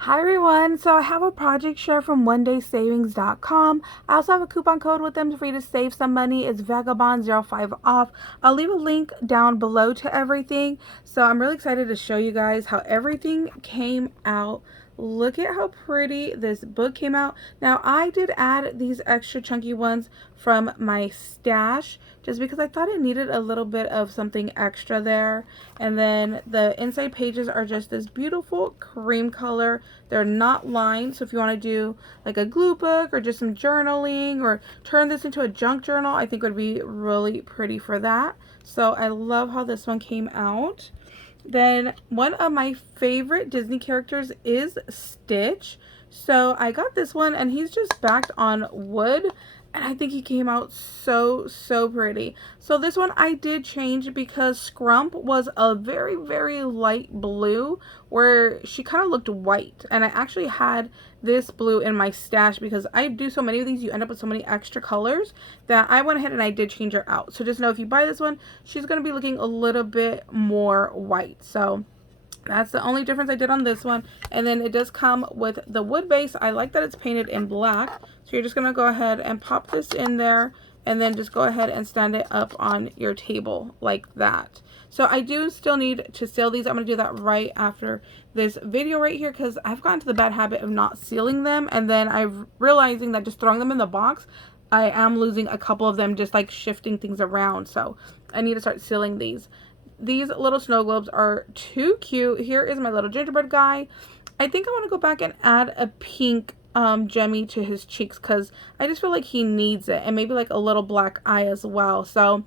Hi everyone, so I have a project share from onedaysavings.com. I also have a coupon code with them for you to save some money. It's Vagabond05OFF. I'll leave a link down below to everything. So I'm really excited to show you guys how everything came out. Look at how pretty this book came out. Now I did add these extra chunky ones from my stash just because I thought it needed a little bit of something extra there. And then the inside pages are just this beautiful cream color. They're not lined, so if you want to do like a glue book or just some journaling or turn this into a junk journal, I think would be really pretty for that. So I love how this one came out. Then one of my favorite Disney characters is Stitch. So I got this one and he's just backed on wood and I think he came out so pretty. So this one I did change because Scrump was a very light blue where she kind of looked white, and I actually had this blue in my stash because I do so many of these, you end up with so many extra colors that I went ahead and I did change her out. So just know if you buy this one, she's going to be looking a little bit more white. So that's the only difference I did on this one. And then it does come with the wood base. I like that it's painted in black. So you're just going to go ahead and pop this in there and then just go ahead and stand it up on your table like that. So I do still need to seal these. I'm going to do that right after this video right here because I've gotten to the bad habit of not sealing them. And then I'm realizing that just throwing them in the box, I am losing a couple of them just like shifting things around. So I need to start sealing these. These little snow globes are too cute. Here is my little gingerbread guy. I think I want to go back and add a pink gemmy to his cheeks because I just feel like he needs it, and maybe like a little black eye as well. So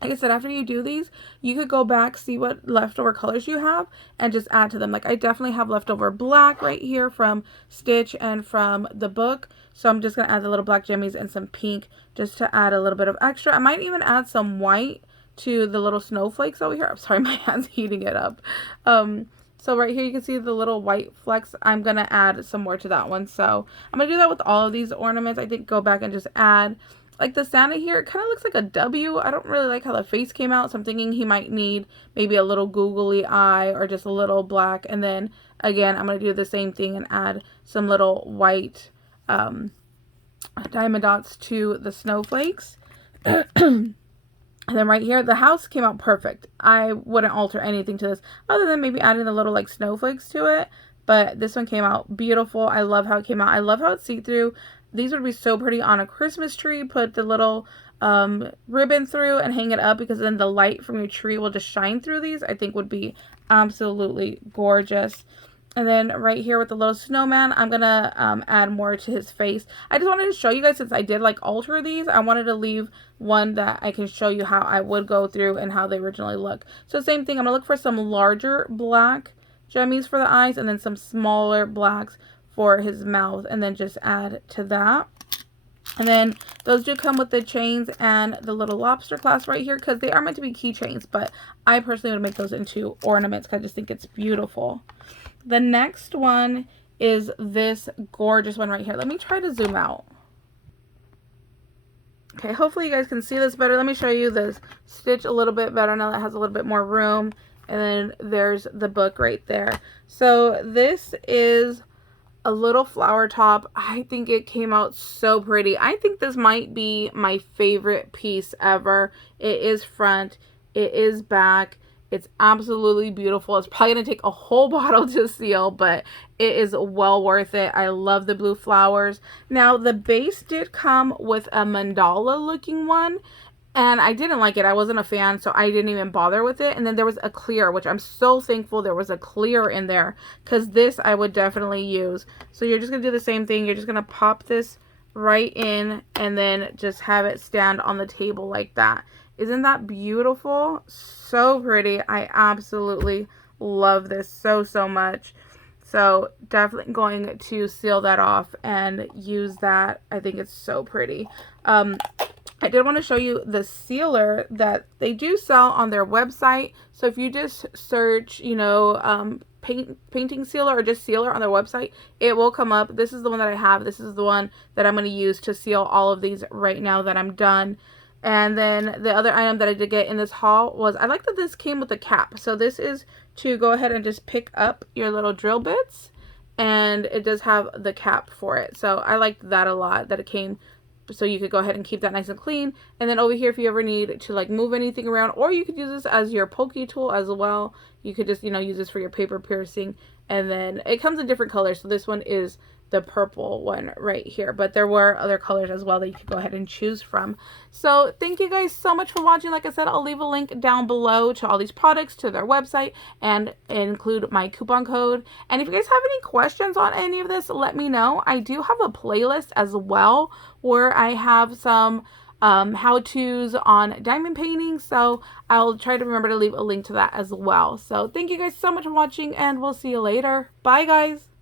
like I said, after you do these, you could go back, see what leftover colors you have, and just add to them. Like I definitely have leftover black right here from Stitch and from the book. So I'm just going to add the little black jimmies and some pink just to add a little bit of extra. I might even add some white to the little snowflakes over here. I'm sorry, my hand's heating it up. So right here you can see the little white flecks. I'm going to add some more to that one. So I'm going to do that with all of these ornaments. I think go back and just add. Like the Santa here, it kind of looks like a W. I don't really like how the face came out, so I'm thinking he might need maybe a little googly eye or just a little black. And then again, I'm going to do the same thing and add some little white diamond dots to the snowflakes. And then right here, the house came out perfect. I wouldn't alter anything to this other than maybe adding the little like snowflakes to it. But this one came out beautiful. I love how it came out. I love how it's see-through. These would be so pretty on a Christmas tree. Put the little ribbon through and hang it up because then the light from your tree will just shine through these. I think would be absolutely gorgeous. And then right here with the little snowman, I'm going to add more to his face. I just wanted to show you guys, since I did like alter these, I wanted to leave one that I can show you how I would go through and how they originally look. So same thing, I'm going to look for some larger black jemmies for the eyes and then some smaller blacks for his mouth, and then just add to that. And then those do come with the chains and the little lobster clasp right here because they are meant to be keychains, but I personally would make those into ornaments because I just think it's beautiful. The next one is this gorgeous one right here. Let me try to zoom out. Okay, hopefully you guys can see this better. Let me show you this Stitch a little bit better now that it has a little bit more room. And then there's the book right there. So this is a little flower top. I think it came out so pretty. I think this might be my favorite piece ever. It is front, it is back. It's absolutely beautiful. It's probably going to take a whole bottle to seal, but it is well worth it. I love the blue flowers. Now, the base did come with a mandala looking one, and I didn't like it. I wasn't a fan, so I didn't even bother with it. And then there was a clear, which I'm so thankful there was a clear in there, because this I would definitely use. So you're just going to do the same thing. You're just going to pop this right in and then just have it stand on the table like that. Isn't that beautiful? So pretty. I absolutely love this so much. So definitely going to seal that off and use that. I think it's so pretty. I did want to show you the sealer that they do sell on their website. So if you just search, you know, painting sealer or just sealer on their website, it will come up. This is the one that I have. This is the one that I'm going to use to seal all of these right now that I'm done. And then the other item that I did get in this haul was, I like that this came with a cap. So this is to go ahead and just pick up your little drill bits and it does have the cap for it. So I liked that a lot, that it came so you could go ahead and keep that nice and clean. And then over here, if you ever need to like move anything around, or you could use this as your pokey tool as well. You could just, you know, use this for your paper piercing. And then it comes in different colors. So this one is the purple one right here, but there were other colors as well that you could go ahead and choose from. So thank you guys so much for watching. Like I said, I'll leave a link down below to all these products, to their website, and include my coupon code. And if you guys have any questions on any of this, let me know. I do have a playlist as well where I have some how-tos on diamond painting, so I'll try to remember to leave a link to that as well. So thank you guys so much for watching, and we'll see you later. Bye guys.